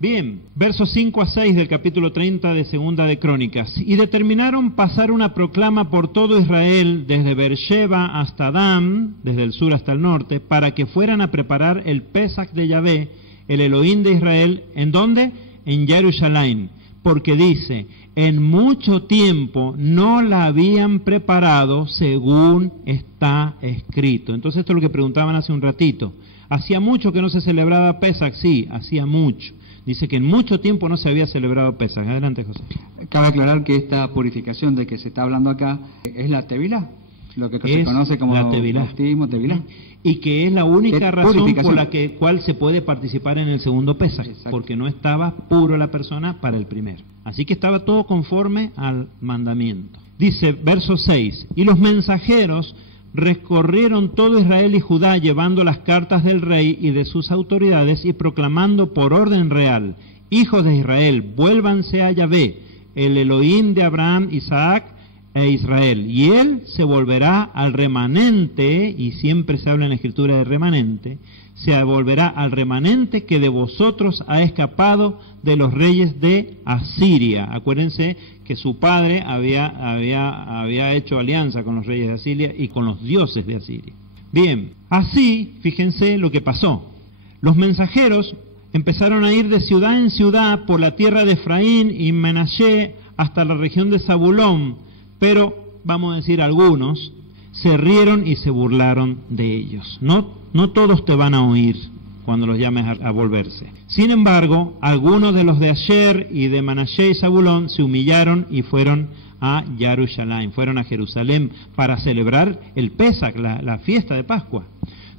Bien, versos 5 a 6 del capítulo 30 de 2 de Crónicas. Y determinaron pasar una proclama por todo Israel, desde Beersheba hasta Dan, desde el sur hasta el norte, para que fueran a preparar el Pesaj de Yahvé, el Elohim de Israel. ¿En dónde? En Jerusalén. Porque dice, en mucho tiempo no la habían preparado según está escrito. Entonces esto es lo que preguntaban hace un ratito. ¿Hacía mucho que no se celebraba Pesaj? Sí, hacía mucho. Dice que en mucho tiempo no se había celebrado Pesaj. Adelante, José. Cabe aclarar que esta purificación de que se está hablando acá es la Tevilá, lo que se conoce como la Tevilá. Tevilá. Y que es la única razón por la cual se puede participar en el segundo Pesaj, porque no estaba puro la persona para el primero. Así que estaba todo conforme al mandamiento. Dice, verso 6, y los mensajeros recorrieron todo Israel y Judá llevando las cartas del rey y de sus autoridades y proclamando por orden real, hijos de Israel, vuélvanse a Yahvé, el Elohim de Abraham, Isaac e Israel, y él se volverá al remanente, y siempre se habla en la escritura de remanente, se volverá al remanente que de vosotros ha escapado de los reyes de Asiria. Acuérdense que su padre había hecho alianza con los reyes de Asiria y con los dioses de Asiria. Bien, así, fíjense lo que pasó. Los mensajeros empezaron a ir de ciudad en ciudad por la tierra de Efraín y Menashe hasta la región de Zabulón, pero, vamos a decir, algunos se rieron y se burlaron de ellos. No todos te van a oír cuando los llames a volverse. Sin embargo, algunos de los de Asher y de Manashe y Zabulón se humillaron y fueron a Jerusalén, fueron a Jerusalén para celebrar el Pesaj, la fiesta de Pascua.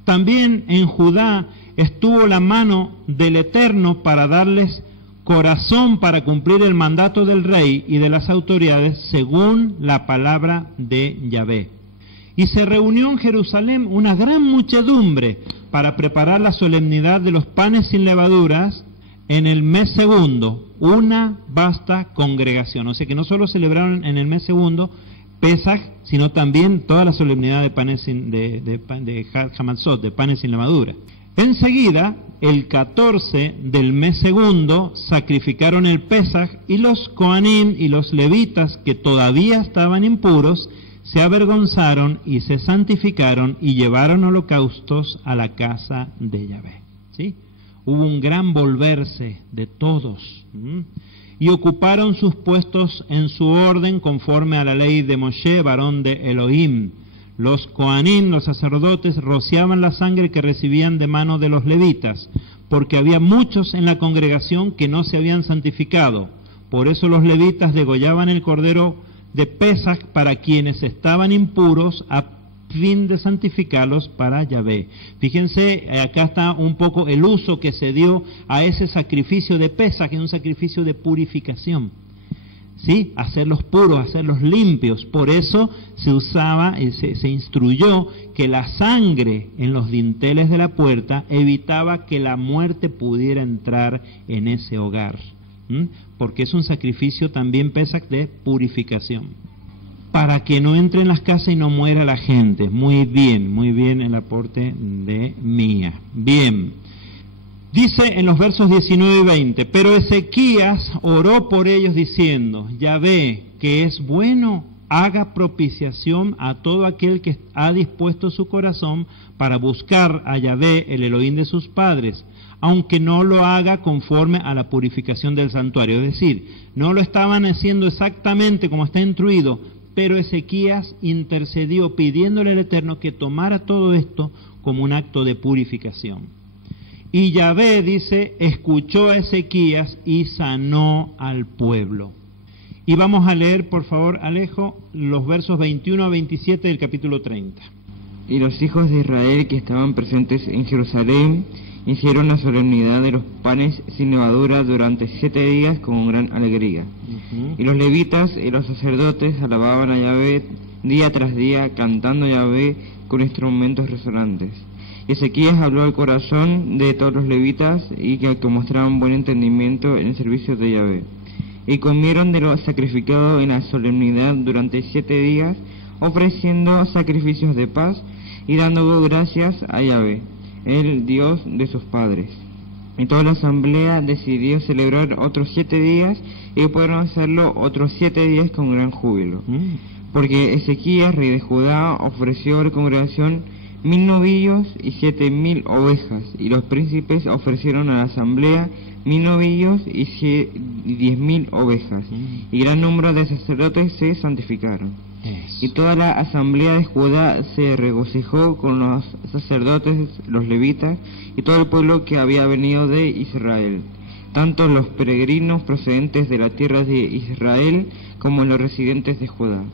También en Judá estuvo la mano del Eterno para darles corazón para cumplir el mandato del rey y de las autoridades según la palabra de Yahvé. Y se reunió en Jerusalén una gran muchedumbre para preparar la solemnidad de los panes sin levaduras en el mes segundo, una vasta congregación. O sea que no solo celebraron en el mes segundo Pesaj, sino también toda la solemnidad de panes de Hamatzot, de panes sin levadura. Enseguida, el 14 del mes segundo, sacrificaron el Pesaj, y los Coanim y los levitas que todavía estaban impuros se avergonzaron y se santificaron y llevaron holocaustos a la casa de Yahvé. ¿Sí? Hubo un gran volverse de todos, y ocuparon sus puestos en su orden conforme a la ley de Moshe, varón de Elohim. Los Coanim, los sacerdotes, rociaban la sangre que recibían de mano de los levitas, porque había muchos en la congregación que no se habían santificado. Por eso los levitas degollaban el cordero de Pesaj para quienes estaban impuros, a fin de santificarlos para Yahvé. Fíjense, acá está un poco el uso que se dio a ese sacrificio de Pesaj, que es un sacrificio de purificación. ¿Sí? Hacerlos puros, hacerlos limpios. Por eso se usaba y se instruyó que la sangre en los dinteles de la puerta evitaba que la muerte pudiera entrar en ese hogar. porque es un sacrificio también Pesach de purificación, para que no entre en las casas y no muera la gente. Muy bien el aporte de Mía. Bien, dice en los versos 19 y 20, pero Ezequías oró por ellos diciendo, Yahvé, que es bueno, haga propiciación a todo aquel que ha dispuesto su corazón para buscar a Yahvé, el Elohim de sus padres, aunque no lo haga conforme a la purificación del santuario. Es decir, no lo estaban haciendo exactamente como está instruido, pero Ezequías intercedió pidiéndole al Eterno que tomara todo esto como un acto de purificación. Y Yahvé, dice, escuchó a Ezequías y sanó al pueblo. Y vamos a leer, por favor, Alejo, los versos 21 a 27 del capítulo 30. Y los hijos de Israel que estaban presentes en Jerusalén hicieron la solemnidad de los panes sin levadura durante 7 días con gran alegría. Y los levitas y los sacerdotes alababan a Yahvé día tras día, cantando a Yahvé con instrumentos resonantes. Y Ezequías habló al corazón de todos los levitas y que mostraban buen entendimiento en el servicio de Yahvé. Y comieron de lo sacrificado en la solemnidad durante 7 días, ofreciendo sacrificios de paz y dando gracias a Yahvé, el Dios de sus padres. Y toda la asamblea decidió celebrar otros 7 días y pudieron hacerlo otros 7 días con gran júbilo. Porque Ezequías, rey de Judá, ofreció a la congregación 1000 novillos y 7000 ovejas, y los príncipes ofrecieron a la asamblea 1000 novillos y 10.000 ovejas, y gran número de sacerdotes se santificaron. Y toda la asamblea de Judá se regocijó con los sacerdotes, los levitas, y todo el pueblo que había venido de Israel, tanto los peregrinos procedentes de la tierra de Israel como los residentes de Judá.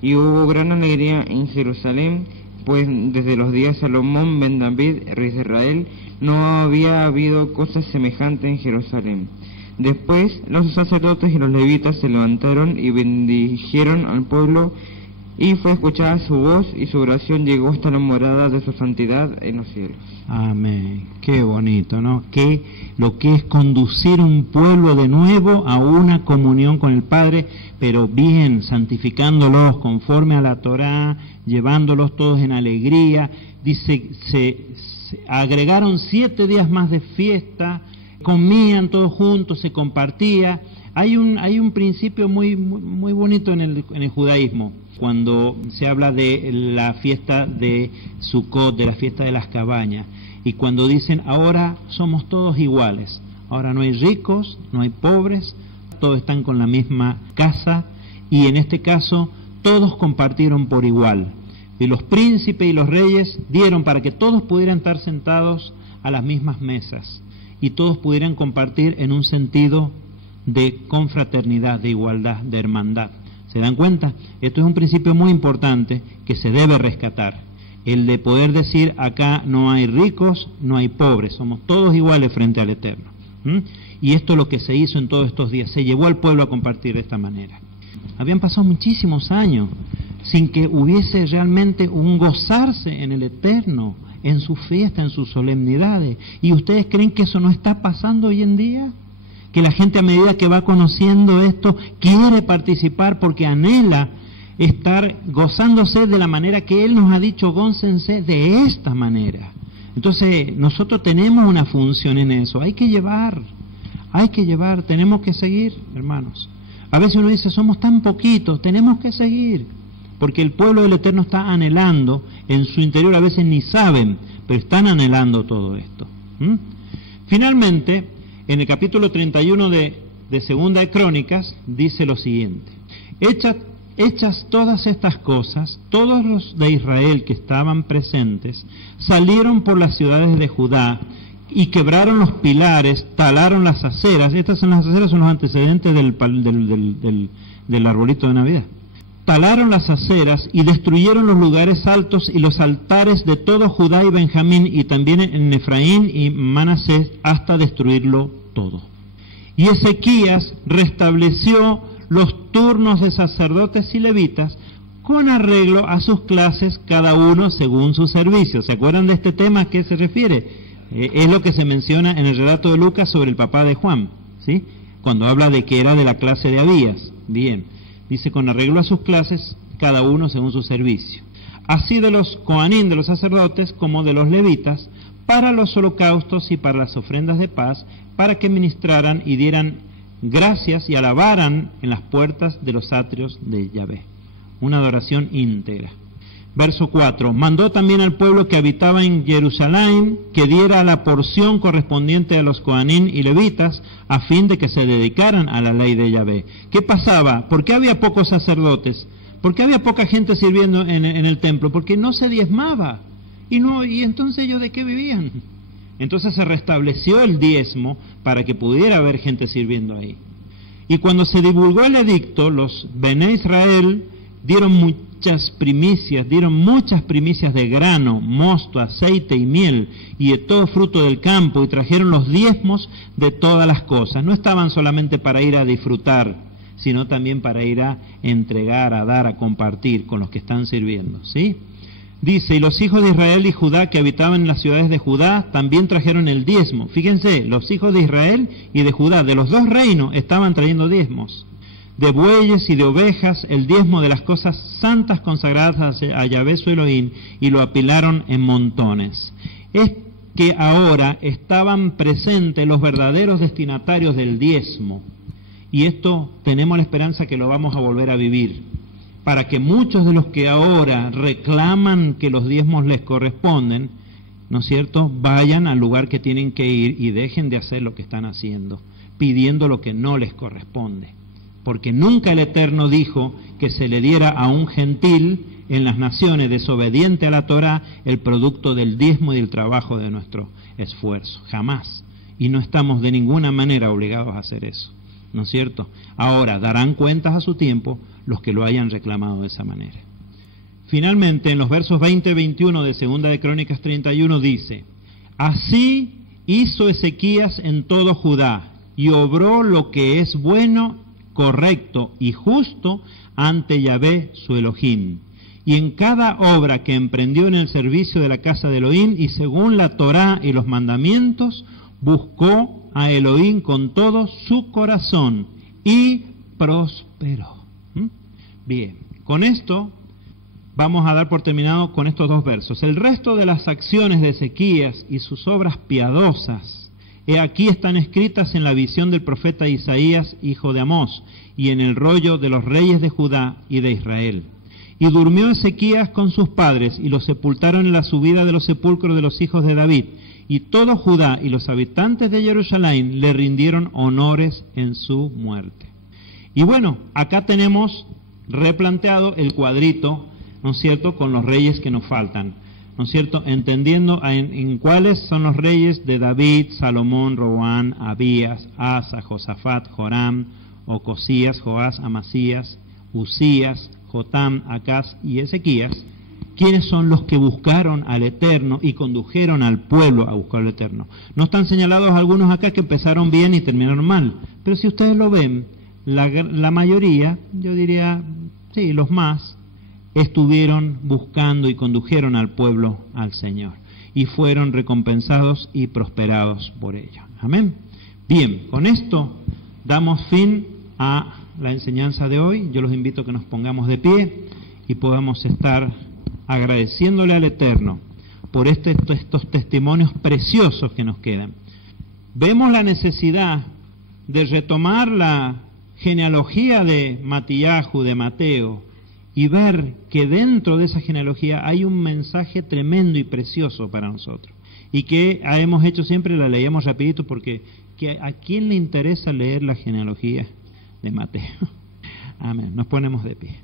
Y hubo gran alegría en Jerusalén, pues desde los días de Salomón ben David, rey de Israel, no había habido cosa semejante en Jerusalén. Después los sacerdotes y los levitas se levantaron y bendijeron al pueblo, y fue escuchada su voz, y su oración llegó hasta la morada de su santidad en los cielos. Amén. Qué bonito, ¿no? Que lo que es conducir un pueblo de nuevo a una comunión con el Padre, pero bien, santificándolos conforme a la Torá, llevándolos todos en alegría. Dice, se agregaron 7 días más de fiesta, comían todos juntos, se compartía. Hay un principio muy bonito en el judaísmo, cuando se habla de la fiesta de Sukkot, de la fiesta de las cabañas, y cuando dicen, ahora somos todos iguales, ahora no hay ricos, no hay pobres, todos están con la misma casa, y en este caso todos compartieron por igual, y los príncipes y los reyes dieron para que todos pudieran estar sentados a las mismas mesas, y todos pudieran compartir en un sentido de confraternidad, de igualdad, de hermandad. ¿Se dan cuenta? Esto es un principio muy importante que se debe rescatar. El de poder decir, acá no hay ricos, no hay pobres, somos todos iguales frente al Eterno. Y esto es lo que se hizo en todos estos días, se llevó al pueblo a compartir de esta manera. Habían pasado muchísimos años sin que hubiese realmente un gozarse en el Eterno, en su fiesta, en sus solemnidades. ¿Y ustedes creen que eso no está pasando hoy en día? Que la gente, a medida que va conociendo esto, quiere participar porque anhela estar gozándose de la manera que Él nos ha dicho, gócense de esta manera. Entonces nosotros tenemos una función en eso, hay que llevar, tenemos que seguir, hermanos. A veces uno dice, somos tan poquitos, tenemos que seguir, porque el pueblo del Eterno está anhelando, en su interior a veces ni saben, pero están anhelando todo esto. Finalmente, en el capítulo 31 de Segunda de Crónicas, dice lo siguiente: hechas todas estas cosas, todos los de Israel que estaban presentes salieron por las ciudades de Judá y quebraron los pilares, talaron las aceras. Estas son las aceras, son los antecedentes del arbolito de Navidad. Talaron las aceras y destruyeron los lugares altos y los altares de todo Judá y Benjamín, y también en Efraín y Manasés, hasta destruirlo todo. Y Ezequías restableció los turnos de sacerdotes y levitas con arreglo a sus clases, cada uno según su servicio. ¿Se acuerdan de este tema a qué se refiere? Es lo que se menciona en el relato de Lucas sobre el papá de Juan, ¿sí? cuando habla de que era de la clase de Abías. Bien, dice con arreglo a sus clases, cada uno según su servicio. Así de los coanín, de los sacerdotes, como de los levitas, para los holocaustos y para las ofrendas de paz, para que ministraran y dieran gracias y alabaran en las puertas de los atrios de Yahvé. Una adoración íntegra. Verso 4. Mandó también al pueblo que habitaba en Jerusalén que diera la porción correspondiente a los coanín y levitas, a fin de que se dedicaran a la ley de Yahvé. ¿Qué pasaba? ¿Por qué había pocos sacerdotes? ¿Por qué había poca gente sirviendo en el templo? Porque no se diezmaba. Y entonces ellos ¿de qué vivían? Entonces se restableció el diezmo para que pudiera haber gente sirviendo ahí. Y cuando se divulgó el edicto, los Bené Israel dieron muchas primicias de grano, mosto, aceite y miel, y de todo fruto del campo, y trajeron los diezmos de todas las cosas. No estaban solamente para ir a disfrutar, sino también para ir a entregar, a dar, a compartir con los que están sirviendo, ¿sí? Dice, y los hijos de Israel y Judá que habitaban en las ciudades de Judá también trajeron el diezmo. Fíjense, los hijos de Israel y de Judá, de los dos reinos, estaban trayendo diezmos. De bueyes y de ovejas, el diezmo de las cosas santas consagradas a Yahvé su Elohim, y lo apilaron en montones. Es que ahora estaban presentes los verdaderos destinatarios del diezmo. Y esto tenemos la esperanza que lo vamos a volver a vivir, para que muchos de los que ahora reclaman que los diezmos les corresponden, ¿no es cierto?, vayan al lugar que tienen que ir y dejen de hacer lo que están haciendo, pidiendo lo que no les corresponde. Porque nunca el Eterno dijo que se le diera a un gentil en las naciones desobediente a la Torá el producto del diezmo y del trabajo de nuestro esfuerzo. Jamás. Y no estamos de ninguna manera obligados a hacer eso, ¿no es cierto? Ahora, darán cuentas a su tiempo los que lo hayan reclamado de esa manera. Finalmente, en los versos 20 y 21 de 2 de Crónicas 31 dice, así hizo Ezequías en todo Judá, y obró lo que es bueno, correcto y justo ante Yahvé su Elohim. Y en cada obra que emprendió en el servicio de la casa de Elohim, y según la Torá y los mandamientos, buscó a Elohim con todo su corazón, y prosperó. Bien, con esto vamos a dar por terminado con estos dos versos. El resto de las acciones de Ezequías y sus obras piadosas, aquí están escritas en la visión del profeta Isaías, hijo de Amós, y en el rollo de los reyes de Judá y de Israel. Y durmió Ezequías con sus padres, y los sepultaron en la subida de los sepulcros de los hijos de David. Y todo Judá y los habitantes de Jerusalén le rindieron honores en su muerte. Y bueno, acá tenemos replanteado el cuadrito, ¿no es cierto?, con los reyes que nos faltan, ¿no es cierto?, entendiendo en cuáles son los reyes de David, Salomón, Roboam, Abías, Asa, Josafat, Joram, Ocosías, Joás, Amasías, Usías, Jotam, Acaz y Ezequías. ¿Quiénes son los que buscaron al Eterno y condujeron al pueblo a buscar al Eterno? No están señalados algunos acá que empezaron bien y terminaron mal, pero si ustedes lo ven, la mayoría, yo diría, sí, los más, estuvieron buscando y condujeron al pueblo al Señor, y fueron recompensados y prosperados por ello. Amén. Bien, con esto damos fin a la enseñanza de hoy. Yo los invito a que nos pongamos de pie y podamos estar agradeciéndole al Eterno por estos testimonios preciosos que nos quedan. Vemos la necesidad de retomar la genealogía de Matíahu, de Mateo, y ver que dentro de esa genealogía hay un mensaje tremendo y precioso para nosotros, y que hemos hecho siempre, la leíamos rapidito, porque ¿a quién le interesa leer la genealogía de Mateo? Amén. Nos ponemos de pie.